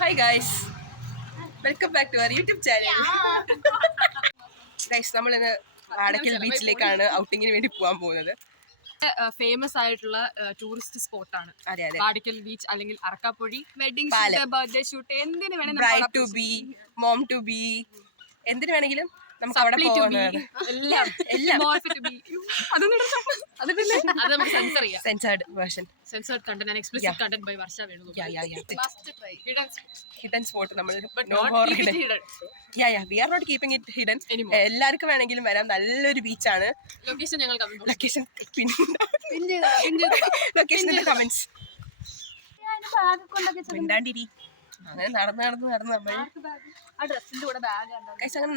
Hi guys, welcome back to our YouTube channel. Guys, നമ്മൾ ഇന്ന് വാടക്കൽ ബീച്ചിലേക്കാണ് ഔട്ടിങ്ങിന് വേണ്ടി പോകാൻ പോകുന്നത്. ഫേമസ് ആയിട്ടുള്ള ടൂറിസ്റ്റ് സ്പോട്ടാണ് അതെ അതെ. വാടിക്കൽ ബീച്ച് അല്ലെങ്കിൽ Arakkappozhi. Wedding shoot, birthday shoot, എന്തിനു വേണമെങ്കിലും bride to be, mom to be, എന്തിനു വേണമെങ്കിലും നമുക്ക് അവിടെ പോകാവുന്നതാണ്. Censored version, censored content and explicit content by Varsha Venu. Must try hidden spot. നമ്മൾ we are not keeping it hidden. എല്ലാവർക്കും വേണമെങ്കിലും വരാം. നല്ലൊരു ബീച്ചാണ്. ലൊക്കേഷൻ ഞങ്ങൾ ലൊക്കേഷൻ ലൊക്കേഷനിൽ കമന്റ്സ് മിണ്ടാണ്ടിരി. അങ്ങനെ നടന്ന്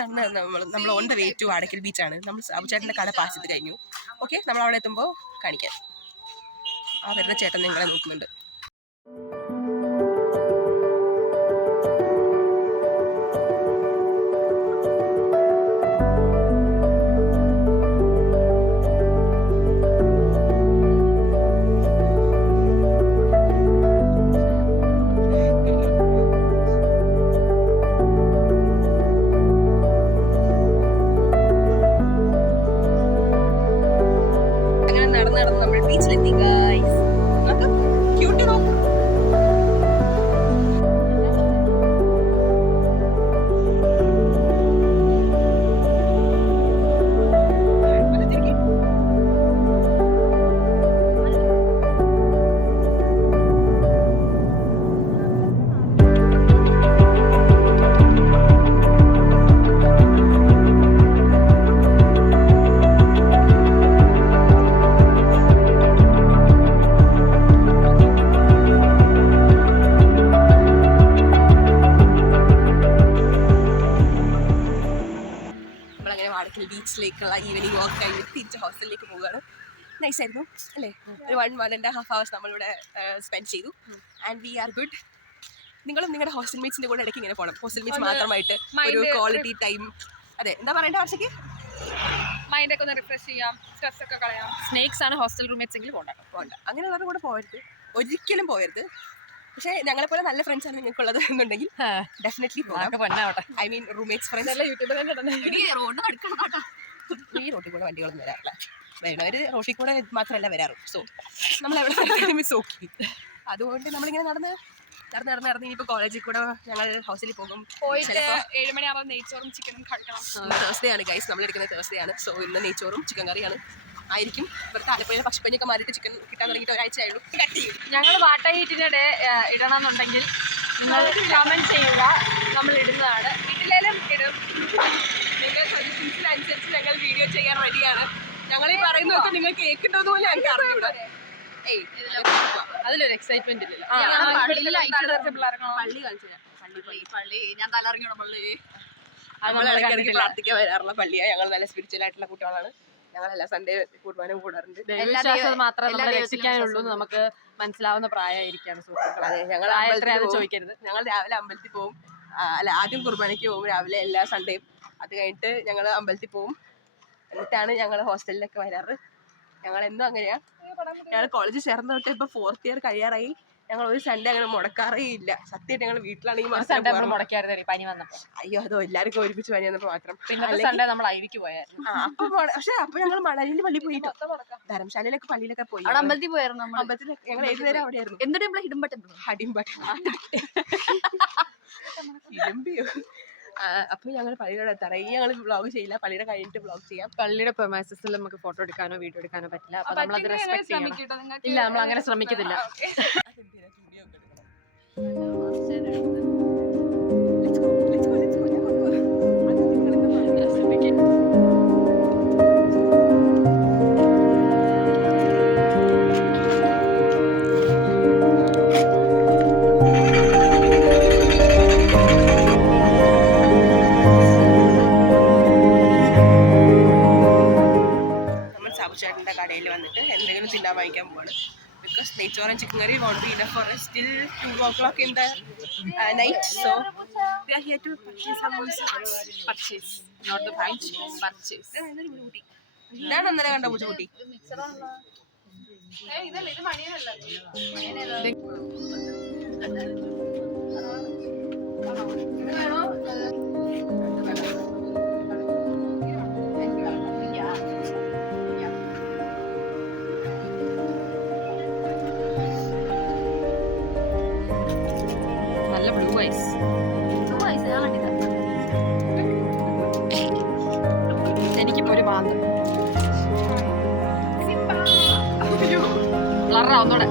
നമ്മൾ നമ്മൾ on the way to Vadakkal ബീച്ചാണ്. നമ്മൾ സാബുചേട്ടൻ്റെ കട പാസ് ചെയ്ത് കഴിഞ്ഞു. ഓക്കെ, നമ്മൾ അവിടെ എത്തുമ്പോൾ കാണിക്കാം. ആ വരുന്ന ചേട്ടൻ നിങ്ങളെ നോക്കുന്നുണ്ട്. ബീച്ചിലേക്കുള്ള ഈവനിങ് വാക്ക് കഴിഞ്ഞ് തിരിച്ച് ഹോസ്റ്റലിലേക്ക് പോവുകയാണ്. നൈസായിരുന്നു അല്ലേ? ഒരു 1.5 hours നമ്മളിവിടെ സ്പെൻഡ് ചെയ്തു. And we are good. നിങ്ങളും നിങ്ങളുടെ ഹോസ്റ്റൽ മേറ്റ്സിൻ്റെ കൂടെ ഇടയ്ക്ക് ഇങ്ങനെ പോകണം. ഹോസ്റ്റൽ മേറ്റ്സ് മാത്രമായിട്ട് ഒരു ക്വാളിറ്റി ടൈം. അതെ, എന്താ പറയേണ്ട ആവശ്യക്ക് മൈൻഡൊക്കെ ഒന്ന് റിഫ്രഷ് ചെയ്യാം, സ്ട്രെസ് ഒക്കെ കളയാം. സ്നേക്സ് ആണ് ഹോസ്റ്റൽ റൂംമേറ്റ്സ് എങ്കിലും പോകണ്ട. അങ്ങനെ ഉള്ളവരുടെ കൂടെ പോകരുത്, ഒരിക്കലും പോകരുത്. പക്ഷേ ഞങ്ങളെ പോലെ നല്ല ഫ്രണ്ട്സ് ആണ് നിങ്ങൾക്കുള്ളത് എന്നുണ്ടെങ്കിൽ ഡെഫിനറ്റ്ലി പോകാം. I mean roommates friends. ഈ റോട്ടിൽ കൂടെ വണ്ടികളൊന്നും വരാറില്ല. വേണവർ റോട്ടിൽ കൂടെ മാത്രമല്ല വരാറ്. സോ നമ്മൾ എവിടെ മിസ് നോക്കി. അതുകൊണ്ട് നമ്മളിങ്ങനെ നടന്ന് ഇനിയിപ്പോൾ കോളേജിൽ കൂടെ ഞങ്ങൾ ഹൗസിൽ പോകും. 7 മണിയാകുമ്പോൾ നെയ്ച്ചോറും ചിക്കനും കഴിക്കണം. തേഴ്സ്ഡേ ആണ് ഗൈസ്, നമ്മളെടുക്കുന്നത് തേഴ്സ്ഡേ ആണ്. സോ ഇന്ന് നെയ്ച്ചോറും ചിക്കൻ കറിയാണ് ആയിരിക്കും. ഇവർക്ക് ആലപ്പുഴയിൽ പക്ഷിപ്പനിയൊക്കെ മാറിയിട്ട് ചിക്കൻ കിട്ടാൻ തുടങ്ങിയിട്ട് ഒരാഴ്ചയായുള്ളൂ. ഞങ്ങൾ വാട്ട ഹീറ്റിനിടെ ഇടണമെന്നുണ്ടെങ്കിൽ നിങ്ങൾ കമൻറ്റ് ചെയ്യുക, നമ്മൾ ഇടുന്നതാണ്. വീട്ടിലേലും ഇടും. നിങ്ങൾ സജഷൻസിനനുസരിച്ച് ഞങ്ങൾ വീഡിയോ ചെയ്യാൻ റെഡിയാണ്. ഞങ്ങൾ ഈ പറയുന്നതൊക്കെ നിങ്ങൾ കേൾക്കുന്നത് പോലെ ഞങ്ങൾക്ക് അറിഞ്ഞൂടാ. അതിലൊരു എക്സൈറ്റ്മെന്റ് ഇല്ലല്ലോ. ഞാൻ തലറിഞ്ഞോളാം. പള്ളി നമ്മൾ ഇടയ്ക്കിടയ്ക്ക് പ്രാർത്ഥിക്കാൻ വരാറുള്ള പള്ളിയാണ്. ഞങ്ങൾ നല്ല സ്പിരിച്വൽ ആയിട്ടുള്ള കുട്ടികളാണ്. ഞങ്ങളെല്ലാ സൺഡേ കുർബാന കൂടാറുണ്ട്. രക്ഷിക്കാനുള്ളൂ നമുക്ക് മനസ്സിലാവുന്ന പ്രായമായിരിക്കാണ്. അതെ, ഞങ്ങൾ ചോദിക്കരുത്. ഞങ്ങൾ രാവിലെ അമ്പലത്തിൽ പോകും. അല്ല, ആദ്യം കുർബാനയ്ക്ക് പോകും രാവിലെ എല്ലാ സൺഡേയും. അത് കഴിഞ്ഞിട്ട് ഞങ്ങൾ അമ്പലത്തിൽ പോകും. എന്നിട്ടാണ് ഞങ്ങൾ ഹോസ്റ്റലിലൊക്കെ വരാറ്. ഞങ്ങൾ എന്നും അങ്ങനെയാ. ഞങ്ങൾ കോളേജിൽ ചേർന്ന് തൊട്ട് ഇപ്പൊ 4th year കഴിയാറായി. ഞങ്ങൾ ഒരു സൺഡേ അങ്ങനെ മുടക്കാറേ ഇല്ല. സത്യമായിട്ട് ഞങ്ങൾ വീട്ടിലാണെങ്കിൽ പനി വന്നപ്പോ, അയ്യോ അതോ എല്ലാവർക്കും ഒരുമിച്ച് പനി വന്നപ്പോ മാത്രം. നമ്മൾ ഐവിക്ക് പോയായിരുന്നു. പക്ഷെ അപ്പൊ ഞങ്ങൾ മണലിന്റെ പള്ളി പോയിട്ട് ധർമ്മശാലയിലൊക്കെ പള്ളിയിലൊക്കെ പോയി. അമ്പലത്തിൽ പോയായിരുന്നു. അമ്പലത്തിൽ ഞങ്ങൾ 7 നേരം അവിടെയായിരുന്നു. എന്നിട്ട് ഹിഡുമ്പിയോ. അപ്പൊ ഞങ്ങൾ പള്ളിയുടെ തറയി ഞങ്ങൾ വ്ളോഗ് ചെയ്യില്ല. പള്ളിയുടെ കഴിഞ്ഞിട്ട് വ്ളോഗ് ചെയ്യാം. പള്ളിയുടെ പെർമൈസസിൽ നമുക്ക് ഫോട്ടോ എടുക്കാനോ വീഡിയോ എടുക്കാനോ പറ്റില്ല. അപ്പൊ നമ്മളത് റെസ്പെക്ട് ചെയ്യണം. ഇല്ല, നമ്മൾ അങ്ങനെ ശ്രമിക്കുന്നില്ല. ചേട്ടൻ്റെ കടയിൽ വന്നിട്ട് എന്തെങ്കിലും തിന്നാൻ വാങ്ങിക്കാൻ പോവാണ്. Because neychor and chicken curry won't be enough for us till 2 o'clock in the night. So we are here to purchase some purchase, not the purchase. ഇതാണ് അന്നേരം കണ്ട പൂച്ചക്കുട്ടി. നല്ല ബ്ലൂ ഐസ് എനിക്കിപ്പോ ഒരു മാന്തം ബ്ലറാ ഒന്നൂടെ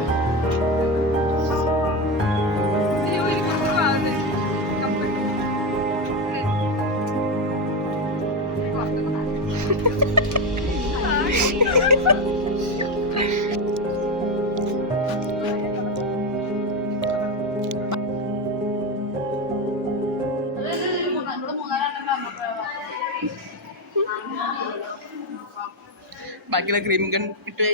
ബാക്കിയുള്ള ക്രീം ഇട്ട്